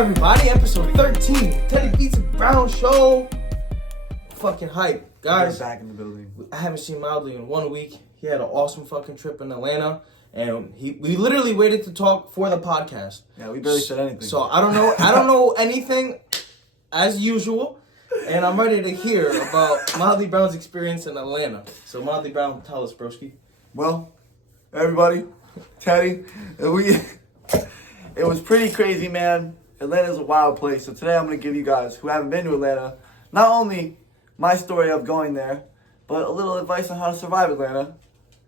everybody? Episode 13, TeddyBeatzz Brown Show. Fucking hype, guys. We're back in the building. I haven't seen Mildly in 1 week. He had an awesome fucking trip in Atlanta, and we literally waited to talk for the podcast. Yeah, we barely said anything. So I don't know anything as usual, and I'm ready to hear about Mildly Brown's experience in Atlanta. So Mildly Brown, tell us, broski. Well, everybody, Teddy, it was pretty crazy, man. Atlanta's a wild place. So today I'm going to give you guys who haven't been to Atlanta, not only my story of going there, but a little advice on how to survive Atlanta.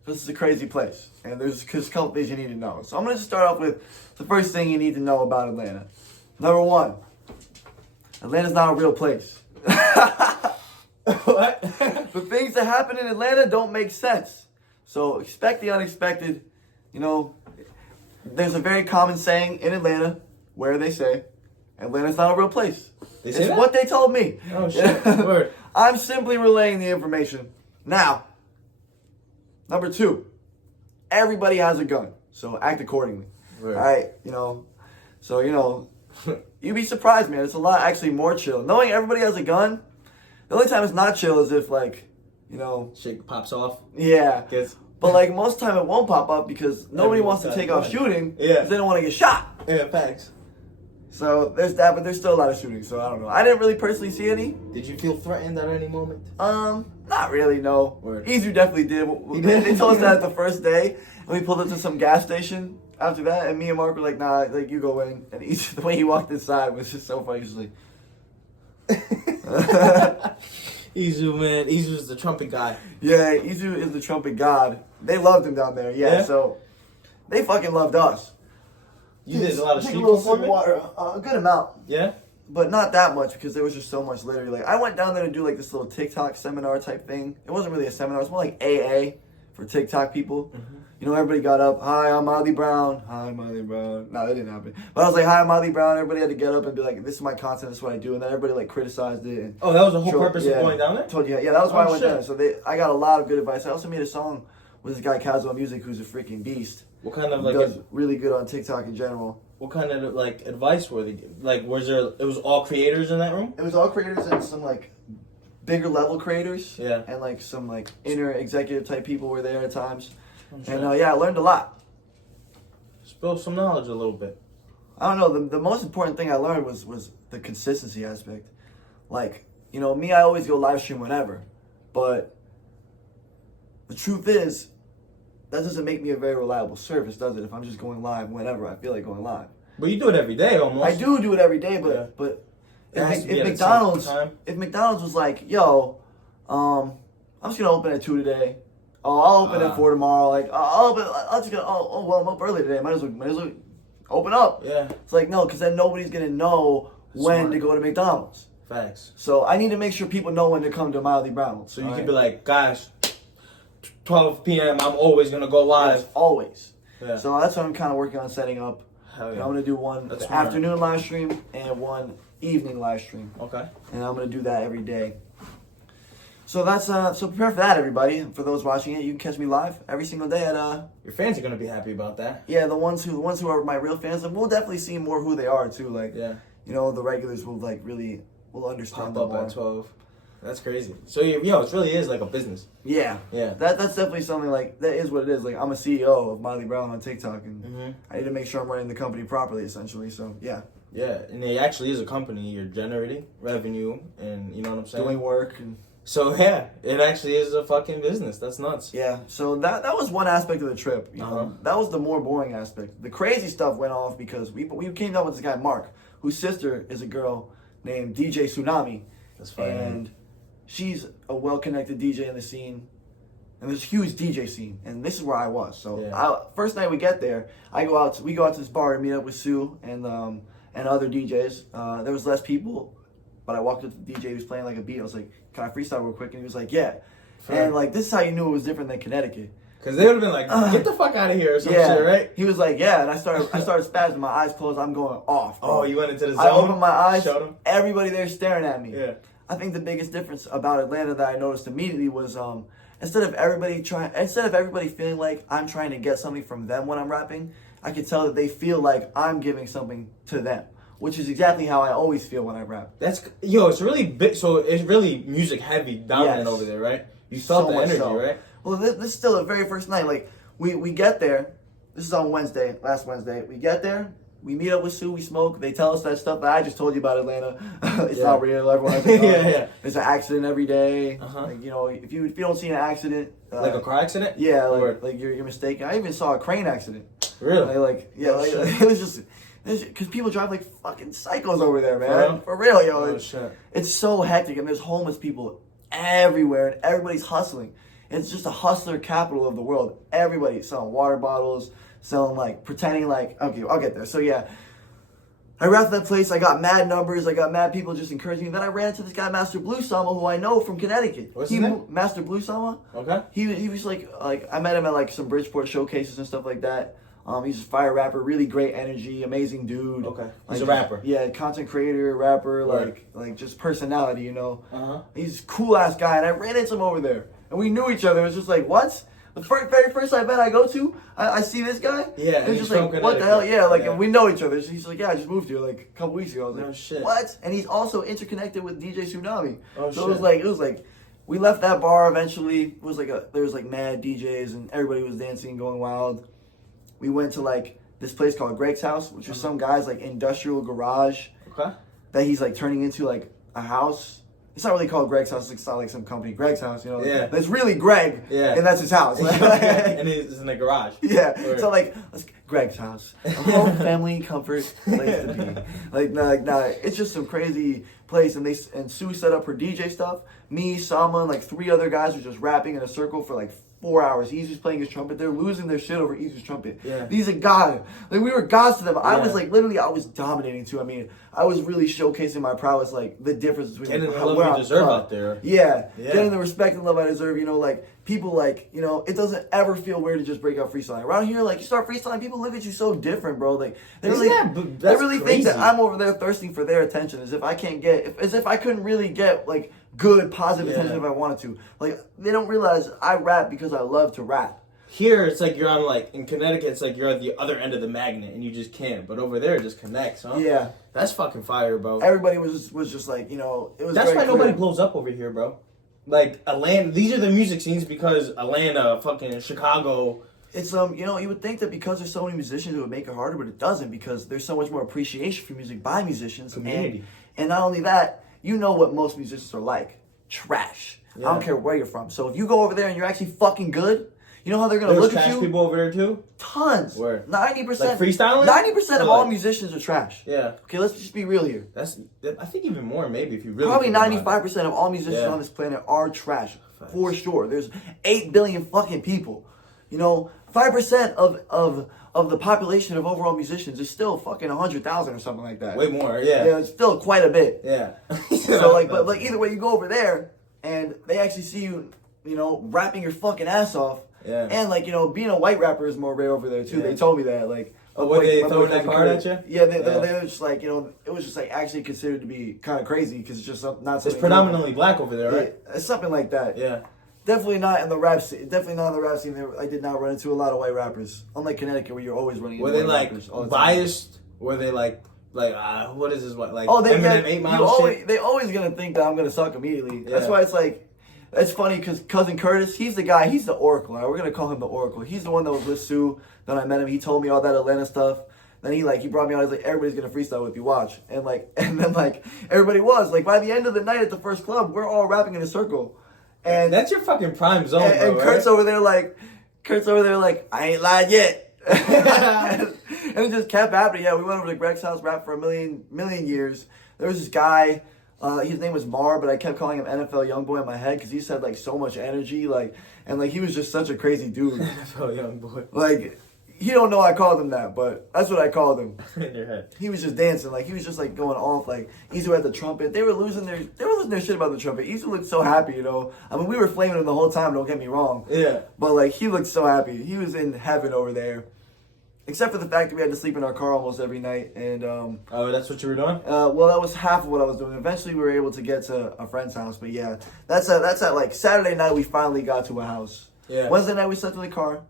This is a crazy place, and there's a couple things you need to know. So I'm going to just start off with the first thing you need to know about Atlanta. Number one, Atlanta's not a real place. What? The things that happen in Atlanta don't make sense. So expect the unexpected. You know, there's a very common saying in Atlanta where they say, Atlanta's not a real place. They say it's that? what they told me. Oh, shit. Word. I'm simply relaying the information. Now, number two, everybody has a gun. So act accordingly. Word. All right? You'd be surprised, man. It's a lot actually more chill. Knowing everybody has a gun, the only time it's not chill is if, Shit pops off. yeah. Gets... But, most time it won't pop up because nobody wants to take off shooting because they don't want to get shot. Yeah, thanks. So, there's that, but there's still a lot of shooting, so I don't know. I didn't really personally see any. Did you feel threatened at any moment? Not really, no. Word. Izu definitely did. They told us that the first day, and we pulled up to some gas station after that, and me and Mark were like, nah, you go in. And Izu, the way he walked inside was just so funny. He was like... Izu, man. Izu's the trumpet guy. Yeah, Izu is the trumpet god. They loved him down there, yeah. So they fucking loved us. You did a lot of Take street a little sip of performing? water, a good amount. Yeah? But not that much because there was just so much literally. I went down there to do this little TikTok seminar type thing. It wasn't really a seminar. It was more like AA for TikTok people. Mm-hmm. You know, everybody got up. Hi, I'm Mildly Brown. Hi, Mildly Brown. No, that didn't happen. But I was like, hi, I'm Mildly Brown. Everybody had to get up and be like, this is my content. This is what I do. And then everybody criticized it. And that was the whole purpose of going down there? Told you. Yeah, that was why I went down there. So I got a lot of good advice. I also made a song with this guy, Casual Music, who's a freaking beast. What kind of He does really good on TikTok in general. What kind of advice were they giving? Was there? It was all creators in that room. It was all creators and some bigger level creators. Yeah. And some inner executive type people were there at times. Sure. And I learned a lot. Spill some knowledge a little bit. I don't know. The most important thing I learned was the consistency aspect. Me, I always go live stream whenever, but the truth is, that doesn't make me a very reliable service, does it? If I'm just going live whenever I feel like going live. But you do it every day, almost. I do it every day, but if McDonald's was like, yo, I'm just gonna open at 2 today. Oh, I'll open at 4 tomorrow. I'm up early today. Might as well open up. Yeah. It's no, because then nobody's gonna know when to go to McDonald's. Facts. So I need to make sure people know when to come to Mildly Brown. So you can be like, guys, 12 p.m. I'm always gonna go live. Yes, always. Yeah. So that's what I'm kind of working on setting up. Hell yeah. I'm gonna do one afternoon live stream and one evening live stream. Okay. And I'm gonna do that every day. So that's so prepare for that, everybody. For those watching it, you can catch me live every single day at Your fans are gonna be happy about that. Yeah, the ones who are my real fans, and we'll definitely see more who they are too. The regulars will will understand. Pop up at 12. That's crazy. So it really is like a business. Yeah. Yeah. That's definitely something that is what it is. I'm a CEO of Mildly Brown on TikTok, and I need to make sure I'm running the company properly, essentially. So yeah. Yeah, and it actually is a company. You're generating revenue, and you know what I'm saying. Doing work and. So yeah, it actually is a fucking business. That's nuts. Yeah. So that was one aspect of the trip. You know, that was the more boring aspect. The crazy stuff went off because we came up with this guy Mark, whose sister is a girl named DJ Tsunami. That's funny. And she's a well-connected DJ in the scene, and there's a huge DJ scene. And this is where I was. So first night we get there, we go out to this bar to meet up with Sue and other DJs. There was less people. But I walked up to the DJ who was playing a beat. I was like, can I freestyle real quick? And he was like, yeah. Fair. And this is how you knew it was different than Connecticut. Because they would have been like, get the fuck out of here or some shit, right? He was like, yeah. And I started spazzing. My eyes closed. I'm going off, bro. Oh, you went into the zone? I opened my eyes. Showed him? Everybody there staring at me. Yeah. I think the biggest difference about Atlanta that I noticed immediately was instead of everybody feeling like I'm trying to get something from them when I'm rapping, I could tell that they feel like I'm giving something to them. which is exactly how I always feel when I rap. It's really big. So it's really music heavy, dominant over there, right? You felt the energy, right? Well, this is still the very first night. Like we get there. This is on Wednesday, last Wednesday. We get there. We meet up with Sue. We smoke. They tell us that stuff that I just told you about Atlanta. It's not real. Everyone, There's an accident every day. Like, if you don't see an accident, like a car accident. Yeah, like you're mistaken. I even saw a crane accident. Really? It was just because people drive like fucking psychos over there, man. For real, yo. It's so hectic, and there's homeless people everywhere, and everybody's hustling. It's just a hustler capital of the world. Everybody selling water bottles, selling pretending okay, I'll get there. So yeah, I rapped that place. I got mad numbers. I got mad people just encouraging me. Then I ran into this guy, Master Blue Sama, who I know from Connecticut. What's his name? Master Blue Sama. Okay. He was like I met him at some Bridgeport showcases and stuff like that. He's a fire rapper, really great energy, amazing dude. Okay. He's a rapper. Yeah, content creator, rapper, like just personality, He's a cool ass guy, and I ran into him over there. And we knew each other. It was just like, what? The very first event I go to, I see this guy. Yeah. And it's just like, what the hell? Yeah, and we know each other. So he's like, yeah, I just moved here a couple weeks ago. I was like, no shit. What? And he's also interconnected with DJ Tsunami. Oh, so it was like, we left that bar eventually. It was there was mad DJs and everybody was dancing, going wild. We went to this place called Greg's House, which is some guy's industrial garage. Okay. That he's turning into a house. It's not really called Greg's House. It's not like some company, Greg's House, Yeah. It's really Greg. Yeah. And that's his house. And it's in the garage. Yeah. Or... So let's Greg's house. A home, family, comfort place to be. Nah, it's just some crazy place. And Sue set up her DJ stuff. Me, Salma, and 3 other guys were just rapping in a circle for 4 hours. Easy's playing his trumpet. They're losing their shit over Easy's trumpet. Yeah. These are God. We were gods to them. I was literally, I was dominating too. I mean, I was really showcasing my prowess, the difference between getting the love you deserve out there. Yeah. Getting the respect and love I deserve. People it doesn't ever feel weird to just break out freestyling. Around here, you start freestyling, people look at you so different, bro. They really think that I'm over there thirsting for their attention, as if I couldn't really get good positive attention if I wanted to. They don't realize I rap because I love to rap. Here, it's you're on in Connecticut, it's you're at the other end of the magnet and you just can't. But over there, it just connects, huh? Yeah. That's fucking fire, bro. Everybody was just it was. That's why nobody blows up over here, bro. Atlanta, these are the music scenes because Atlanta, fucking Chicago. It's you would think that because there's so many musicians it would make it harder, but it doesn't, because there's so much more appreciation for music by musicians. Community. And not only that, what most musicians are like. Trash. Yeah. I don't care where you're from. So if you go over there and you're actually fucking good, you know how they're gonna look at you? Trash people over there too? Tons. Where? 90%. Freestyling? 90% of all musicians are trash. Yeah. Okay, let's just be real here. I think even more maybe if you really. Probably 95% of all musicians on this planet are trash. Facts. For sure. There's 8 billion fucking people. 5% of the population of overall musicians is still fucking 100,000 or something like that. Way more, yeah. Yeah, it's still quite a bit. Yeah. So but either way, you go over there and they actually see you, rapping your fucking ass off. Yeah. And being a white rapper is more rare over there too. Yeah. They told me that they throwing that card at you? Yeah, they were just it was just actually considered to be kind of crazy because it's just not something. It's predominantly black over there, right? Yeah, it's something like that. Yeah. Definitely not in the rap scene. Definitely not in the rap scene. I did not run into a lot of white rappers. Unlike Connecticut, where you're always running into white rappers. Were they biased? Were they what is this? What Eminem 8 Mile shit? They always gonna think that I'm gonna suck immediately. Yeah. That's why it's funny because Cousin Curtis, he's the guy. He's the Oracle. Right? We're gonna call him the Oracle. He's the one that was with Sue. Then I met him. He told me all that Atlanta stuff. Then he brought me out. He's like, everybody's gonna freestyle with you. Watch. And then everybody was by the end of the night at the first club, we're all rapping in a circle. And that's your fucking prime zone, bro. And Kurt's over there I ain't lied yet. And it just kept happening. Yeah, we went over to Greg's house, rapped for a million years. There was this guy, his name was Mar, but I kept calling him NFL Youngboy in my head because he said so much energy, and he was just such a crazy dude. NFL Youngboy. He don't know I called him that, but that's what I called him. In your head. He was just dancing, he was just going off. Easy had the trumpet. They were losing their shit about the trumpet. Easy looked so happy, I mean, we were flaming him the whole time. Don't get me wrong. Yeah. But he looked so happy. He was in heaven over there. Except for the fact that we had to sleep in our car almost every night, and oh, that's what you were doing? Well, that was half of what I was doing. Eventually, we were able to get to a friend's house, but yeah, that's at Saturday night. We finally got to a house. Yeah. Wednesday night we slept in the car.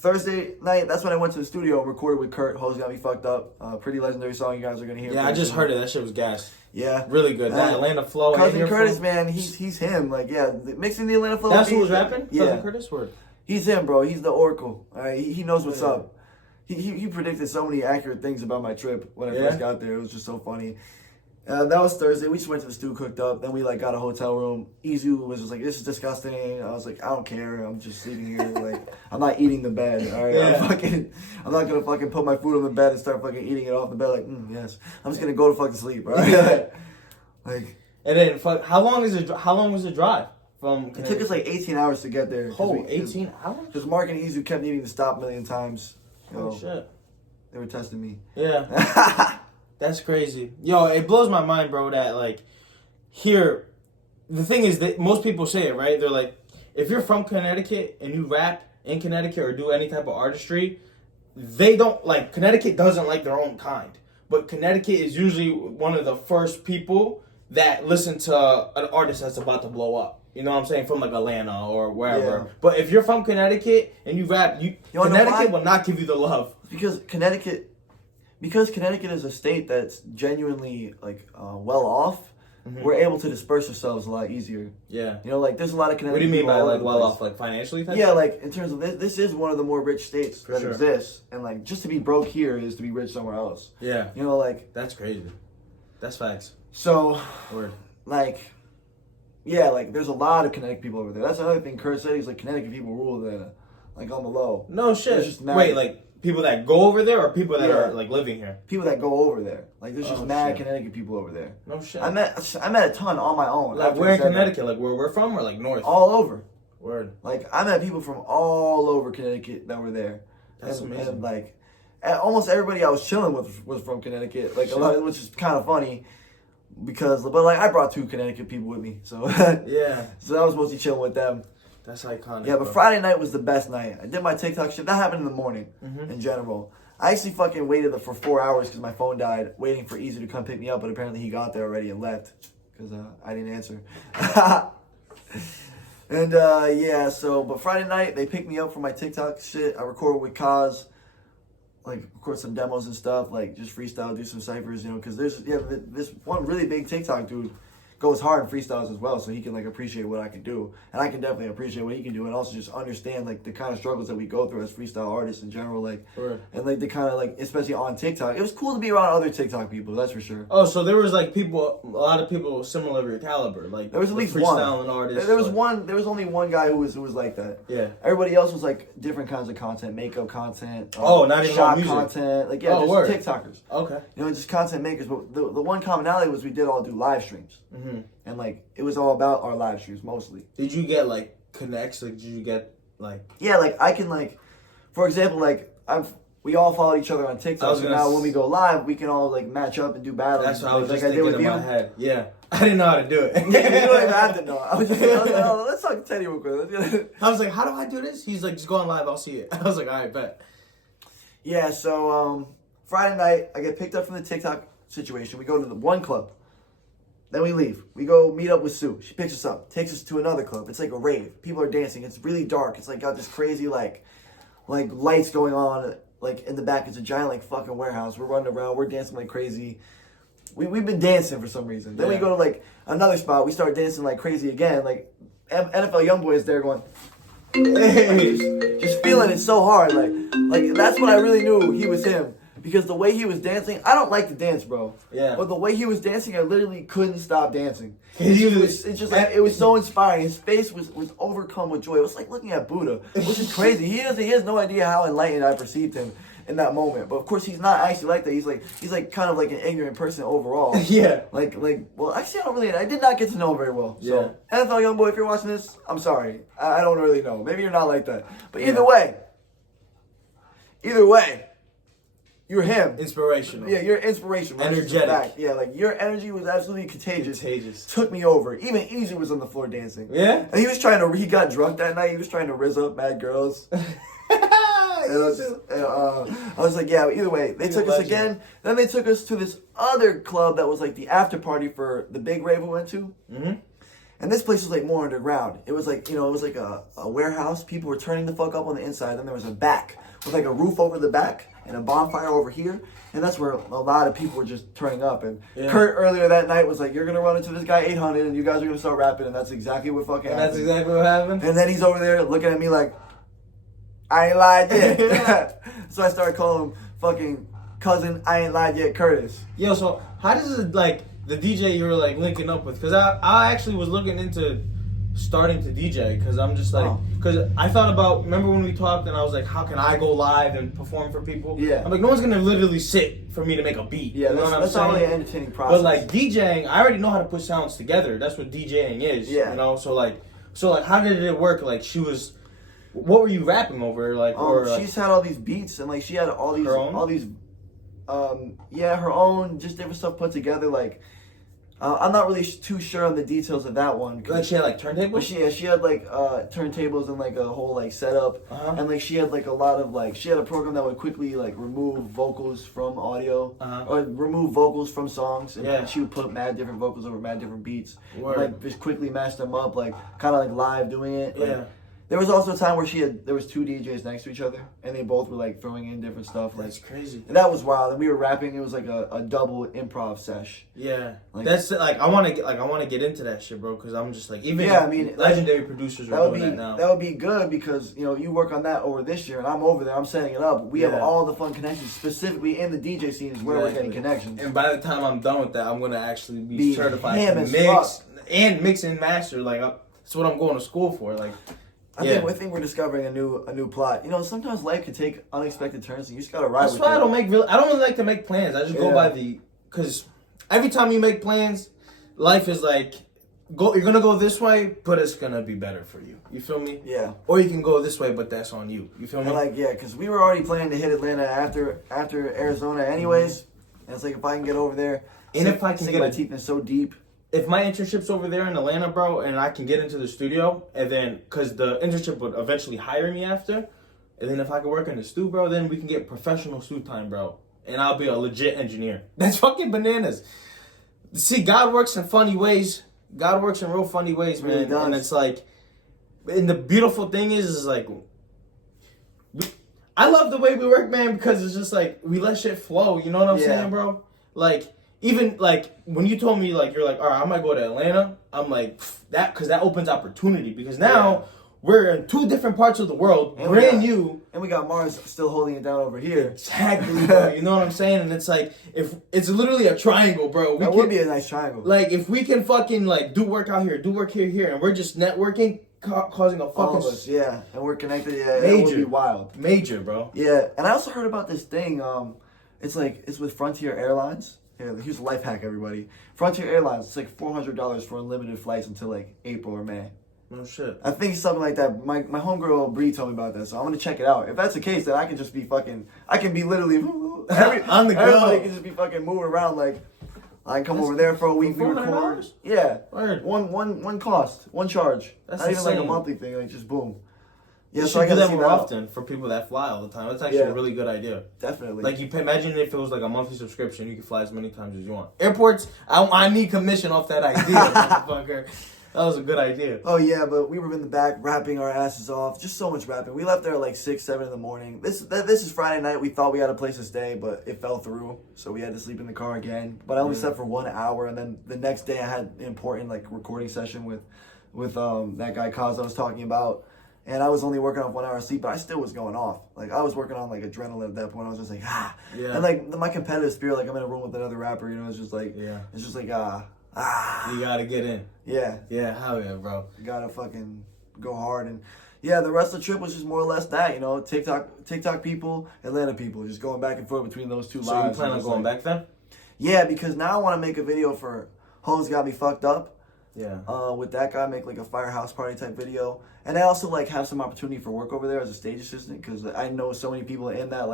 Thursday night, that's when I went to the studio and recorded with Kurt. Hoes Got Me Fucked Up. Pretty legendary song you guys are going to hear. Yeah, I just heard it. That shit was gas. Yeah. Really good. That Atlanta flow. Cousin Curtis, man, he's him. Like, yeah, mixing the Atlanta flow. That's who was rapping? Yeah. Cousin Curtis? Word. He's him, bro. He's the oracle. All right, he knows what's up. He predicted so many accurate things about my trip when I first got there. It was just so funny. That was Thursday. We just went to the stew, cooked up. Then we like got a hotel room. Izu was just like, "This is disgusting." I was like, "I don't care. I'm just sleeping here. Like, I'm not eating the bed. All right, I'm not gonna fucking put my food on the bed and start fucking eating it off the bed. Like, yes, I'm just gonna go to fucking sleep. All right, like. And then, how long was the drive from? It took us like 18 hours to get there. Oh, 18 hours? Because Mark and Izu kept needing to stop a million times. Oh shit! They were testing me. Yeah. That's crazy. Yo, it blows my mind, bro, that, like, here, the thing is that most people say it, right? They're like, if you're from Connecticut and you rap in Connecticut or do any type of artistry, they don't, like, Connecticut doesn't like their own kind. But Connecticut is usually one of the first people that listen to an artist that's about to blow up. You know what I'm saying? From, like, Atlanta or wherever. Yeah. But if you're from Connecticut and you rap, Connecticut will not give you the love. Because Connecticut is a state that's genuinely like well off, we're able to disperse ourselves a lot easier. Yeah. You know, like there's a lot of Connecticut. What do you mean by like well off, like financially? Yeah, like in terms of this is one of the more rich states that exists, and like just to be broke here is to be rich somewhere else. Yeah. You know, like that's crazy. That's facts. So, word. Like, yeah, like there's a lot of Connecticut people over there. That's another thing. Kurt said he's like Connecticut people rule there, like on the low. No shit. Wait, like. People that go over there or people that are like living here? People that go over there. Like there's just mad Connecticut people over there. No shit. I met a ton on my own. Like where in Connecticut? Like where we're from or like north? All over. Word. Like I met people from all over Connecticut that were there. That's amazing. And like almost everybody I was chilling with was from Connecticut. Like a lot, which is kind of funny. But like I brought 2 Connecticut people with me. So yeah. So I was mostly chilling with them. That's iconic. Yeah, but Friday night was the best night. I did my TikTok shit. That happened in the morning, in general. I actually fucking waited for 4 hours because my phone died, waiting for Easy to come pick me up, but apparently he got there already and left because I didn't answer. And but Friday night, they picked me up for my TikTok shit. I recorded with Kaz, like record some demos and stuff, like just freestyle, do some ciphers, you know, because there's this one really big TikTok dude goes hard in freestyles as well, so he can like appreciate what I can do, and I can definitely appreciate what he can do, and also just understand like the kind of struggles that we go through as freestyle artists in general, like and like the kind of like especially on TikTok. It was cool to be around other TikTok people, that's for sure. Oh, so there was like a lot of people similar to your caliber, like there was at least freestyling artists. There was only one guy who was like that. Yeah. Everybody else was like different kinds of content, makeup content. Not even shot music content, like just TikTokers. Okay. You know, just content makers. But the one commonality was we did all do live streams. And like it was all about our live streams mostly. Did you get like connects? Like did you get like? Yeah, like I can like, for example, like we all follow each other on TikTok. So now when we go live, we can all like match up and do battles. That's what I was like just thinking in my head. Yeah, I didn't know how to do it. You don't even have to know. I was like, oh, let's talk to Teddy real quick. I was like, how do I do this? He's like, just go on live. I'll see it. I was like, all right, bet. Yeah. So Friday night, I get picked up from the TikTok situation. We go to the one club. Then we leave. We go meet up with Sue. She picks us up, takes us to another club. It's like a rave. People are dancing. It's really dark. It's like got this crazy like lights going on. Like in the back, it's a giant like fucking warehouse. We're running around. We're dancing like crazy. We've been dancing for some reason. Then we go to like another spot. We start dancing like crazy again. Like NFL YoungBoy is there going, hey, just feeling it so hard. Like that's when I really knew he was him. Because the way he was dancing, I don't like to dance, bro. Yeah. But the way he was dancing, I literally couldn't stop dancing. It was so inspiring. His face was overcome with joy. It was like looking at Buddha, which is crazy. He has no idea how enlightened I perceived him in that moment. But of course, he's not actually like that. He's like kind of like an ignorant person overall. Yeah. Well, actually, I did not get to know him very well. So, NFL YoungBoy, if you're watching this, I'm sorry. I don't really know. Maybe you're not like that. But either way. You're him. Inspirational. Yeah, you're inspirational. Energetic. Yeah, like your energy was absolutely contagious. Took me over. Even Easy was on the floor dancing. Yeah? And he got drunk that night. He was trying to rizz up mad girls. I was like, yeah, either way. They took us again. Then they took us to this other club that was like the after party for the big rave we went to. Mm-hmm. And this place was like more underground. It was like, it was like a warehouse. People were turning the fuck up on the inside. Then there was a back with like a roof over the back and a bonfire over here. And that's where a lot of people were just turning up. And Kurt earlier that night was like, you're going to run into this guy 800 and you guys are going to start rapping. And that's exactly what fucking happened. That's exactly what happened? And then he's over there looking at me like, I ain't lied yet. So I started calling him fucking cousin, I ain't lied yet, Curtis. Yo, so how does it, like, the DJ you were, like, linking up with? Because I actually was looking into starting to DJ, because I'm just, like, because I thought about, remember when we talked and I was like, how can I go live and perform for people? Yeah. I'm like, no one's going to literally sit for me to make a beat. Yeah, you know that's not really an entertaining process. But, like, DJing, I already know how to put sounds together. That's what DJing is, you know? So, like, how did it work? Like, what were you rapping over? Like, she's had all these beats and, like, she had all these, her own, just different stuff put together. Like, I'm not really too sure on the details of that one. Like, she had like turntables? But she had like turntables and like a whole like setup. And like she had like a lot of like, she had a program that would quickly like remove vocals from audio or remove vocals from songs. And she would put mad different vocals over mad different beats. And, like, just quickly mash them up, like kind of like live doing it. Like, there was also a time where there was two DJs next to each other, and they both were like throwing in different stuff. Like, that's crazy. And that was wild. And we were rapping. It was like a double improv sesh. Yeah, like, that's like I want to get into that shit, bro. Because I'm just like even legendary producers are doing that now. That would be good because you work on that over this year, and I'm over there. I'm setting it up. We have all the fun connections specifically in the DJ scene is where we're getting connections. And by the time I'm done with that, I'm gonna actually be certified to mix and master. Like that's what I'm going to school for. Like. I think we're discovering a new plot. Sometimes life can take unexpected turns, and you just gotta ride with it. That's why I don't really like to make plans. I just go by because every time you make plans, life is like, you're gonna go this way, but it's gonna be better for you. You feel me? Yeah. Or you can go this way, but that's on you. You feel me? And because we were already planning to hit Atlanta after Arizona, anyways. And it's like if I can get over there, and if I can get my teeth in so deep. If my internship's over there in Atlanta, bro, and I can get into the studio, and then, because the internship would eventually hire me after, and then if I can work in the stu, bro, then we can get professional stu time, bro. And I'll be a legit engineer. That's fucking bananas. See, God works in funny ways. God works in real funny ways, man. Really and it's like, and the beautiful thing is like, I love the way we work, man, because it's just like, we let shit flow, you know what I'm saying, bro? Like, even, like, when you told me, like, you're like, all right, I might go to Atlanta, I'm like, because that opens opportunity. Because now we're in two different parts of the world, and brand new. And we got Mars still holding it down over here. Exactly, bro. You know what I'm saying? And it's like, if it's literally a triangle, bro. That would be a nice triangle. Like, if we can fucking, like, do work out here, do work here, and we're just networking, causing a fucking... All of us, and we're connected, it would be wild. Major, bro. Yeah, and I also heard about this thing, it's with Frontier Airlines. Yeah, here's a life hack, everybody. Frontier Airlines, it's like $400 for unlimited flights until like April or May. No shit. I think something like that. My homegirl Bree told me about that, so I'm gonna check it out. If that's the case, then I can just be fucking. I can be literally on the go. Everybody can just be fucking moving around. Like I can come over there for a week. We record. Yeah. Word. One cost, one charge. That's not insane. Even like a monthly thing. Like just boom. Yeah, so I do that more often for people that fly all the time. That's actually a really good idea. Definitely. Like, imagine if it was like a monthly subscription, you could fly as many times as you want. Airports, I need commission off that idea, motherfucker. That was a good idea. Oh yeah, but we were in the back rapping our asses off. Just so much rapping. We left there at like 6, 7 in the morning. This is Friday night. We thought we had a place to stay, but it fell through. So we had to sleep in the car again. But I only slept for 1 hour, and then the next day I had an important like recording session with that guy Kaz I was talking about. And I was only working off 1 hour of sleep, but I still was going off. Like, I was working on, like, adrenaline at that point. I was just like, ah. Yeah. And, like, my competitive spirit, like, I'm in a room with another rapper, it's just like, it's just like, ah. You gotta get in. Yeah. Yeah, hell yeah, bro. You gotta fucking go hard. And, yeah, the rest of the trip was just more or less that, TikTok people, Atlanta people, just going back and forth between those two lives. So you plan on going back then? Yeah, because now I want to make a video for Hoes Got Me Fucked Up. Yeah. With that guy, make like a firehouse party type video, and I also like have some opportunity for work over there as a stage assistant because I know so many people in that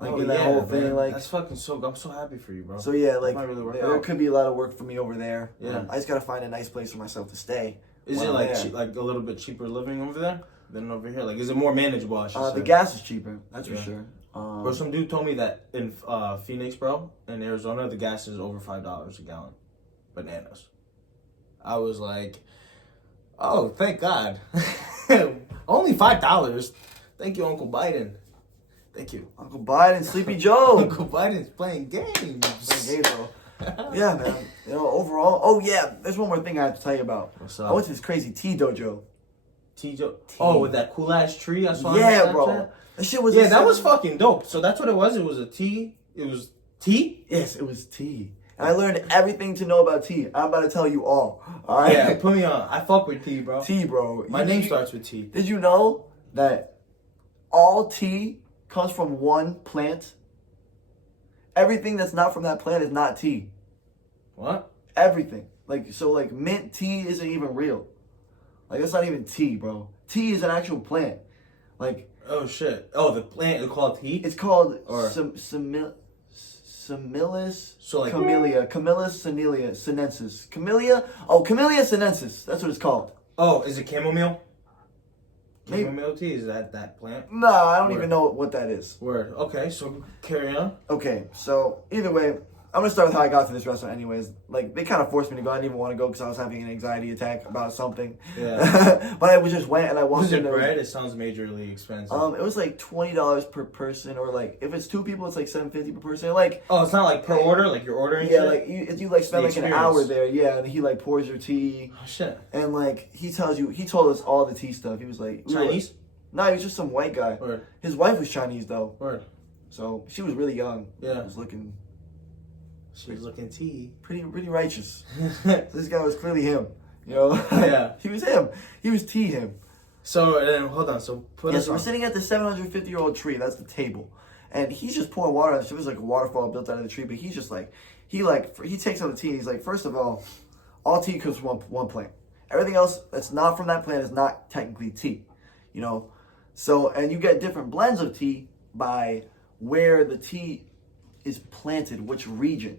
in that whole thing. Like that's fucking so. I'm so happy for you, bro. So yeah, like really there could be a lot of work for me over there. Yeah. I just gotta find a nice place for myself to stay. Is it like a little bit cheaper living over there than over here? Like, is it more manageable? I should say. The gas is cheaper. That's for sure. Bro, some dude told me that in Phoenix, bro, in Arizona, the gas is over $5 a gallon. Bananas. I was like, oh, thank God. Only $5. Thank you, Uncle Biden. Thank you. Uncle Biden, Sleepy Joe. Uncle Biden's playing games. Playing games, bro. Yeah, man. You know, overall. Oh, yeah. There's one more thing I have to tell you about. What's up? I went to this crazy tea dojo. Oh, with that cool ass tree I saw. Yeah, on Snapchat? bro. That shit was. Yeah, that was fucking dope. So that's what it was. It was a tea. It was tea. Yes, it was tea. And I learned everything to know about tea. I'm about to tell you all. All right. Yeah, put me on. I fuck with tea, bro. Tea, bro. My name starts with T. Did you know that all tea comes from one plant? Everything that's not from that plant is not tea. What? Everything. Like mint tea isn't even real. Like, that's not even tea, bro. Tea is an actual plant. Like, oh shit. Oh, the plant is called tea? it's called Or- Camellis, So, like- Camellia sinensis. Camellia sinensis. That's what it's called. Oh, is it chamomile? Maybe. Chamomile tea? Is that plant? No, I don't Word. even know what that is. Word. Okay, so carry on. Okay, so either way, I'm gonna start with how I got to this restaurant. Anyways, like they kind of forced me to go. I didn't even want to go because I was having an anxiety attack about something. Yeah. But I just went and I walked Was in it there. bread? It sounds majorly expensive. It was like $20 per person, or like if it's 2 people, it's like $7.50 per person. Like, oh, it's not like per order, like you're ordering yeah, shit? like you like spend The like an experience. hour there, yeah, and he like pours your tea, Oh, shit. and like he told us all the tea stuff. He was like Chinese? No, he was just some white guy. Word. His wife was Chinese though, Word. so she was really young. Yeah. Was looking She was looking tea. pretty righteous. This guy was clearly him. You know? Yeah. He was him. He was tea him. So, and then, hold on. So, put Yeah, us so we're on. sitting at the 750-year-old tree. That's the table. And he's just pouring water on it. It was like a waterfall built out of the tree. But he's just like, he takes out the tea. And he's like, first of all tea comes from one plant. Everything else that's not from that plant is not technically tea. You know? So, and you get different blends of tea by where the tea is planted, which region.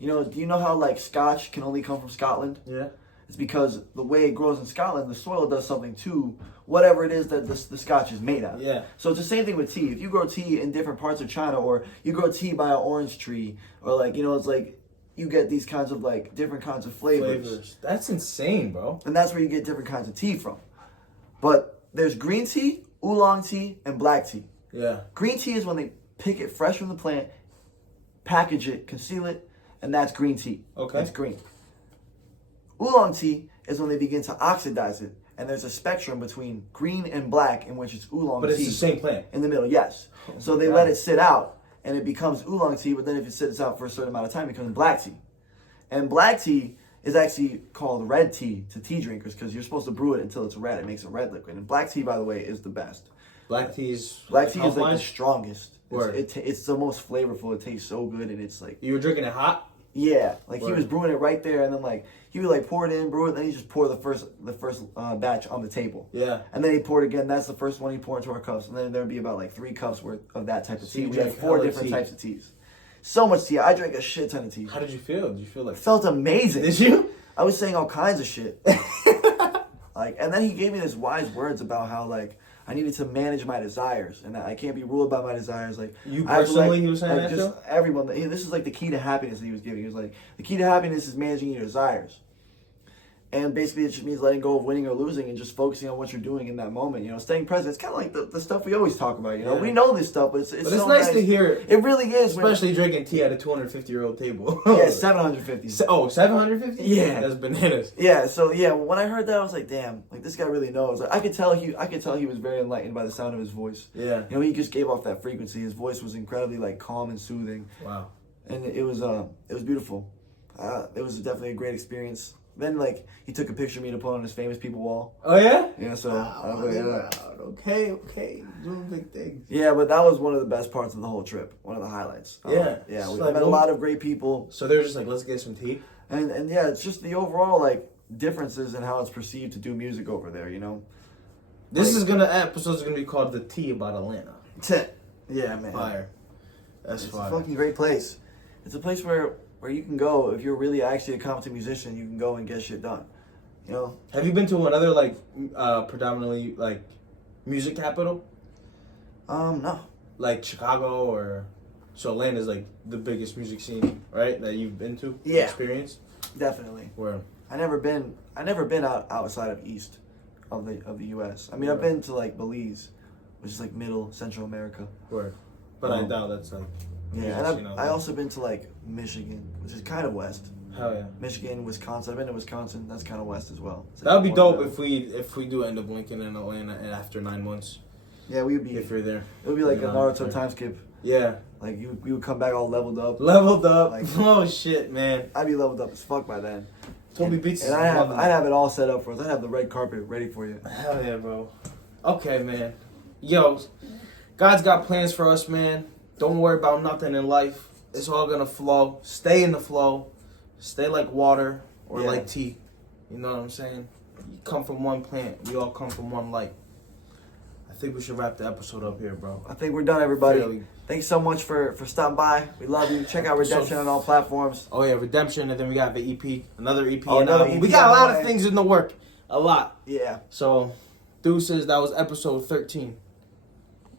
You know, do you know how like Scotch can only come from Scotland? Yeah. It's because the way it grows in Scotland, the soil does something to whatever it is that the Scotch is made of. Yeah. So it's the same thing with tea. If you grow tea in different parts of China, or you grow tea by an orange tree, or like, you know, it's like you get these kinds of like different kinds of flavors. That's insane, bro. And that's where you get different kinds of tea from. But there's green tea, oolong tea, and black tea. Yeah. Green tea is when they pick it fresh from the plant, package it, conceal it, and that's green tea. Okay. It's green. Oolong tea is when they begin to oxidize it, and there's a spectrum between green and black in which it's oolong But tea. it's the same plant. In the middle, yes. So they God. let it sit out, and it becomes oolong tea, but then if it sits out for a certain amount of time, it becomes black tea. And black tea is actually called red tea to tea drinkers because you're supposed to brew it until it's red. It makes a red liquid. And black tea, by the way, is the best. Black tea's Black tea is like the health-wise? strongest. Word. It's the most flavorful. It tastes so good, and it's like, You were drinking it hot? yeah, like he Word. was brewing it right there, and then like he would like pour it in, brew it, then he just pour the first batch on the table. Yeah. And then he poured again. That's the first one he poured into our cups, and then there would be about like 3 cups worth of that type of So tea. you We had drank 4 hella different tea. types of teas. So much tea. I drank a shit ton of tea. How did you feel? Did you feel like... Felt amazing. Did you? I was saying all kinds of shit. Like, and then he gave me this wise words about how like I needed to manage my desires, and that I can't be ruled by my desires. Like You I have to, personally, he was saying that just too? everyone. This is like the key to happiness that he was giving. He was like, the key to happiness is managing your desires. And basically, it just means letting go of winning or losing and just focusing on what you're doing in that moment. You know, staying present. It's kind of like the stuff we always talk about. You know, Yeah. we know this stuff, but it's But it's so nice to hear it. It really is, when- Especially drinking tea at a 250-year-old table. yeah, 750. Oh, 750? Yeah. That's bananas. Yeah, so yeah, when I heard that, I was like, damn, like this guy really knows. Like, I could tell he was very enlightened by the sound of his voice. Yeah. You know, he just gave off that frequency. His voice was incredibly like calm and soothing, Wow. and it was beautiful. It was definitely a great experience. Then like he took a picture of me to put on his famous people wall. Oh, yeah? Yeah, so Okay. Doing big things. yeah, but that was one of the best parts of the whole trip. One of the highlights. Yeah. Yeah, we It's like, met a well- lot of great people, So they were just like, let's get some tea? and yeah, it's just the overall like differences in how it's perceived to do music over there. You know. This episode's gonna be called The Tea About Atlanta. Yeah, man. Fire. That's It's fire. a fucking great place. It's a place where you can go if you're really actually a competent musician. You can go and get shit done. You know? Have you been to another like predominantly like music capital? No. Like Chicago or so Atlanta's like the biggest music scene, right? That you've been to? Yeah. Experienced? Definitely. Where I never been outside of east of the U.S. I mean, I've been to like Belize, which is like middle Central America. Word. But I doubt that's like. Yeah, and I also been to like Michigan, which is kind of west. Hell yeah. Michigan, Wisconsin. I've been to Wisconsin. That's kind of west as well. That would be dope if we do end up linking in Atlanta and after 9 months. Yeah, we would be. If you're there. It would be like a Naruto time skip. Yeah. Like we would come back all leveled up. Leveled up. Like, oh shit, man. I'd be leveled up as fuck by then. TeddyBeatzz. And I'd have it all set up for us. I'd have the red carpet ready for you. Hell yeah, bro. Okay, man. Yo, God's got plans for us, man. Don't worry about nothing in life. It's all gonna flow. Stay in the flow. Stay like water or like tea. You know what I'm saying? You come from one plant. We all come from one light. I think we should wrap the episode up here, bro. I think we're done, everybody. Thanks so much for stopping by. We love you. Check out Redemption on all platforms. Oh yeah, Redemption, and then we got the EP, another EP. Oh, another EP we got a lot of things in the work. A lot. Yeah. So, deuces. That was episode 13.